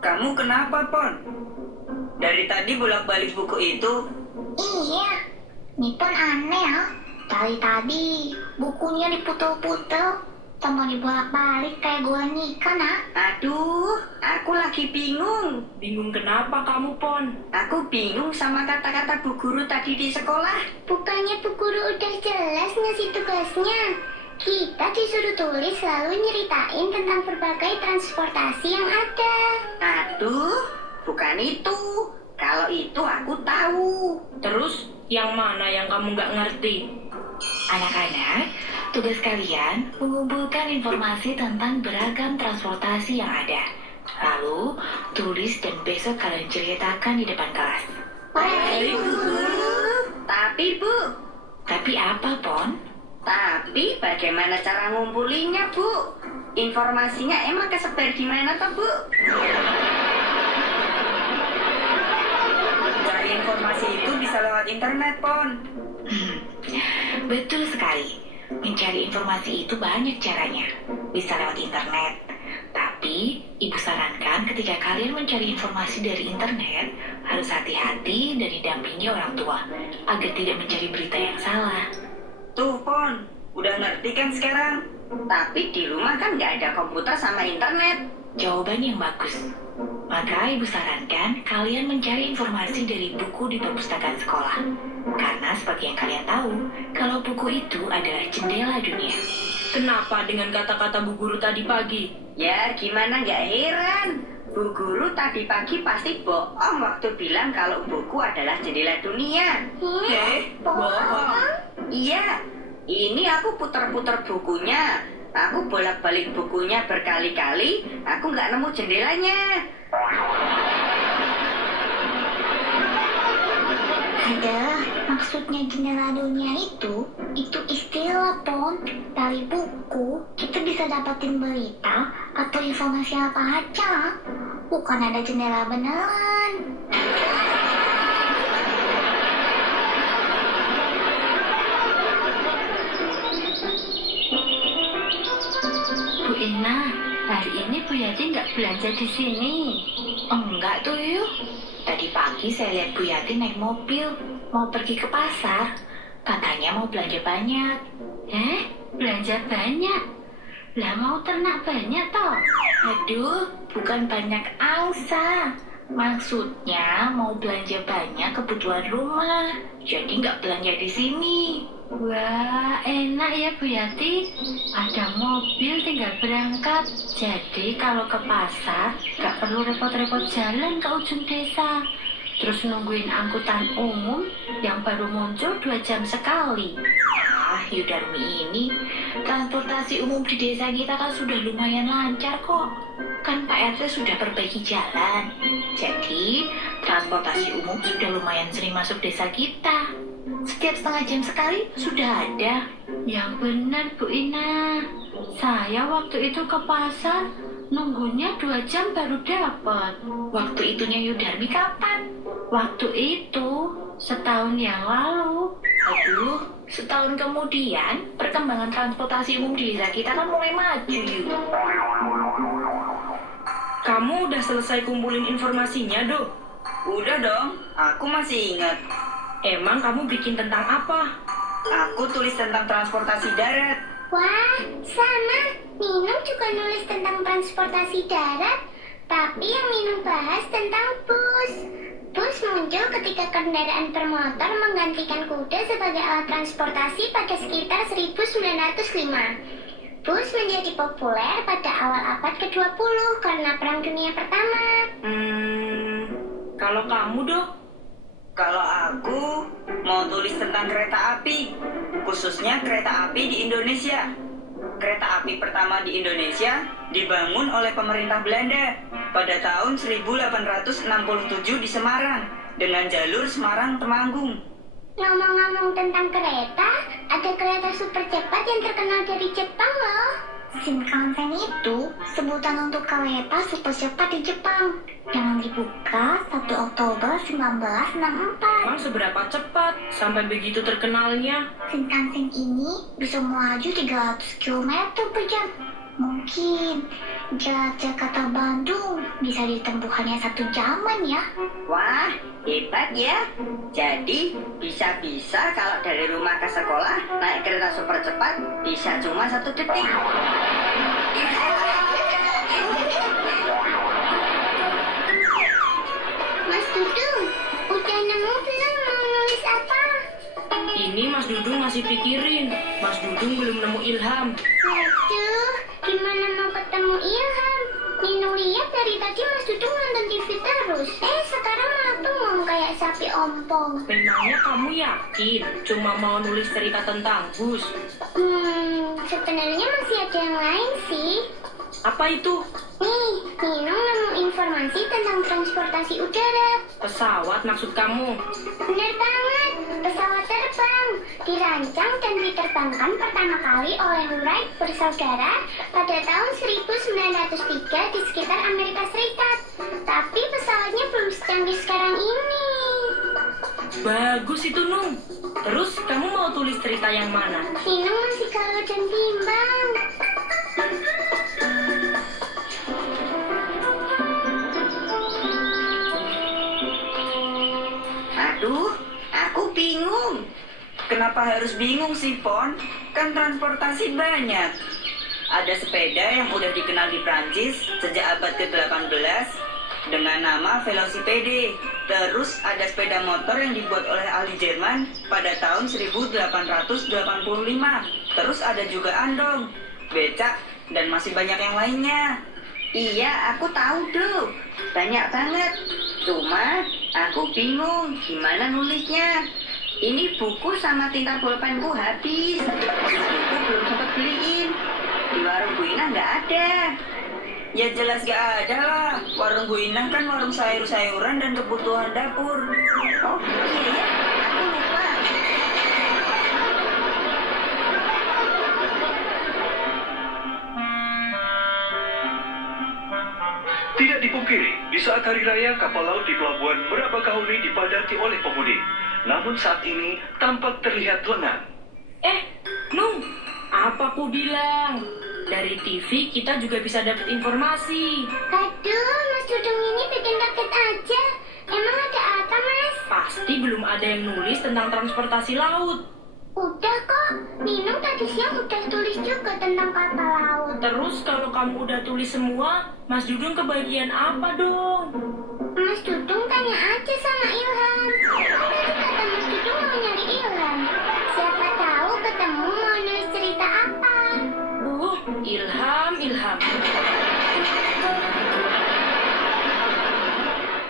Kamu kenapa, Pon? Dari tadi bolak-balik buku itu. Iya, Nippon aneh ya. Dari tadi bukunya diputel-putel sama dibolak-balik kayak gua nikah nah. Aduh, aku lagi bingung. Bingung kenapa kamu, Pon? Aku bingung sama kata-kata Bu Guru tadi di sekolah. Bukannya Bu Guru udah jelas ngasih tugasnya. Kita disuruh tulis lalu nyeritain tentang berbagai transportasi yang ada. Aduh, bukan itu. Kalau itu aku tahu. Terus yang mana yang kamu nggak ngerti? Anak-anak, tugas kalian mengumpulkan informasi tentang beragam transportasi yang ada. Lalu, tulis dan besok kalian ceritakan di depan kelas. Baik, Bu Guru. Tapi, Bu. Tapi apa, Pon? Tapi bagaimana cara ngumpulinnya, Bu? Informasinya emang kesebar di mana toh, Bu? Cari informasi itu bisa lewat internet, Pon. Betul sekali. Mencari informasi itu banyak caranya. Bisa lewat internet. Tapi, Ibu sarankan ketika kalian mencari informasi dari internet, harus hati-hati dan didampingi orang tua, agar tidak mencari berita yang salah. Tuh, Pon. Udah ngerti kan sekarang? Tapi di rumah kan nggak ada komputer sama internet. Jawaban yang bagus. Maka Ibu sarankan kalian mencari informasi dari buku di perpustakaan sekolah. Karena seperti yang kalian tahu, kalau buku itu adalah jendela dunia. Kenapa dengan kata-kata Bu Guru tadi pagi? Ya, gimana nggak heran. Bu Guru tadi pagi pasti bohong waktu bilang kalau buku adalah jendela dunia. Bohong? Iya, ini aku puter-puter bukunya. Aku bolak-balik bukunya berkali-kali, aku nggak nemu jendelanya. Ada, maksudnya jendela dunia itu istilah, Pon. Dari buku, kita bisa dapatin berita atau informasi apa aja. Bukan ada jendela beneran. Bu Ina, hari ini Bu Yati nggak belanja di sini. Enggak tuh yuk. Tadi pagi saya lihat Bu Yati naik mobil, mau pergi ke pasar. Katanya mau belanja banyak. Belanja banyak? Lah mau ternak banyak toh? Aduh, bukan banyak angsa. Maksudnya mau belanja banyak kebutuhan rumah. Jadi nggak belanja di sini. Wah, enak ya Bu Yati. Ada mobil tinggal berangkat. Jadi kalau ke pasar nggak perlu repot-repot jalan ke ujung desa. Terus nungguin angkutan umum yang baru muncul 2 jam sekali. Yudarmi ini, transportasi umum di desa kita kan sudah lumayan lancar kok. Kan Pak RT sudah perbaiki jalan. Jadi, transportasi umum sudah lumayan sering masuk desa kita. Setiap setengah jam sekali sudah ada. Yang benar Bu Ina. Saya waktu itu ke pasar nunggunya 2 jam baru dapat. Waktu itunya Yudarmi kapan? Waktu itu setahun yang lalu. Aduh, setahun kemudian perkembangan transportasi umum di desa kita kan mulai maju yuk. Kamu udah selesai kumpulin informasinya, Dok? Udah dong, aku masih ingat. Emang kamu bikin tentang apa? Aku tulis tentang transportasi darat. Wah, sama. Minum juga nulis tentang transportasi darat. Tapi yang Minum bahas tentang bus. Bus muncul ketika kendaraan bermotor menggantikan kuda sebagai alat transportasi pada sekitar 1905. Bus menjadi populer pada awal abad ke-20 karena Perang Dunia Pertama. Kalau kamu, Dok? Kalau aku mau tulis tentang kereta api, khususnya kereta api di Indonesia. Kereta api pertama di Indonesia dibangun oleh pemerintah Belanda pada tahun 1867 di Semarang dengan jalur Semarang-Temanggung. Ngomong-ngomong tentang kereta, ada kereta super cepat yang terkenal dari Jepang loh. Shinkansen itu sebutan untuk kereta super cepat di Jepang yang dibuka 1 Oktober 1964. Emang seberapa cepat sampai begitu terkenalnya? Shinkansen ini bisa melaju 300 km per jam. Mungkin Jakarta Bandung bisa ditempuh hanya 1 jaman ya. Wah, hebat ya. Jadi, bisa-bisa kalau dari rumah ke sekolah naik kereta super cepat bisa cuma 1 detik. Mas Dudung, udah nemu belum mau nulis apa? Ini Mas Dudung masih pikirin. Mas Dudung belum nemu ilham. Aduh, gimana mau ketemu Ilham? Nino lihat dari tadi Mas Dudung nonton TV terus. Sekarang malah bengong kayak sapi ompong. Memangnya kamu yakin cuma mau nulis cerita tentang bus? Sebenarnya masih ada yang lain sih. Apa itu? Nih, Nino nemu informasi tentang transportasi udara. Pesawat maksud kamu? Bener banget, pesawat terbang dirancang dan diterbangkan pertama kali oleh Wright bersaudara pada tahun 1903 di sekitar Amerika Serikat. Tapi pesawatnya belum secanggih sekarang ini. Bagus itu, Nung. Terus kamu mau tulis cerita yang mana? Nino masih galau dan bimbang. Aduh, aku bingung. Kenapa harus bingung sih, Pon? Kan transportasi banyak. Ada sepeda yang udah dikenal di Prancis sejak abad ke-18 dengan nama velosipede. Terus ada sepeda motor yang dibuat oleh ahli Jerman pada tahun 1885. Terus ada juga andong, becak, dan masih banyak yang lainnya. Iya, aku tahu tuh. Banyak banget. Cuma aku bingung gimana nulisnya. Ini buku sama tinta bolpenku habis. Buku belum sempat beliin. Di warung Bu Inah nggak ada. Ya jelas nggak ada lah. Warung Bu Inah kan warung sayur-sayuran dan kebutuhan dapur. Oh iya ya, aku lupa. Tidak dipungkiri, di saat hari raya kapal laut di pelabuhan Merak Bakahuni dipadati oleh pemudik. Namun saat ini tampak terlihat lengang. Nung, apa ku bilang? Dari TV kita juga bisa dapat informasi. Aduh, Mas Dudung ini bikin kaget aja. Emang ada apa, Mas? Pasti belum ada yang nulis tentang transportasi laut. Udah kok, Nino tadi siang udah tulis juga tentang kapal laut. Terus kalau kamu udah tulis semua, Mas Dudung kebagian apa dong? Mas Dudung tanya aja sama Ilham. Tadi kata Mas Dudung mau nyari Ilham. Siapa tahu ketemu mau nulis cerita apa. Ilham.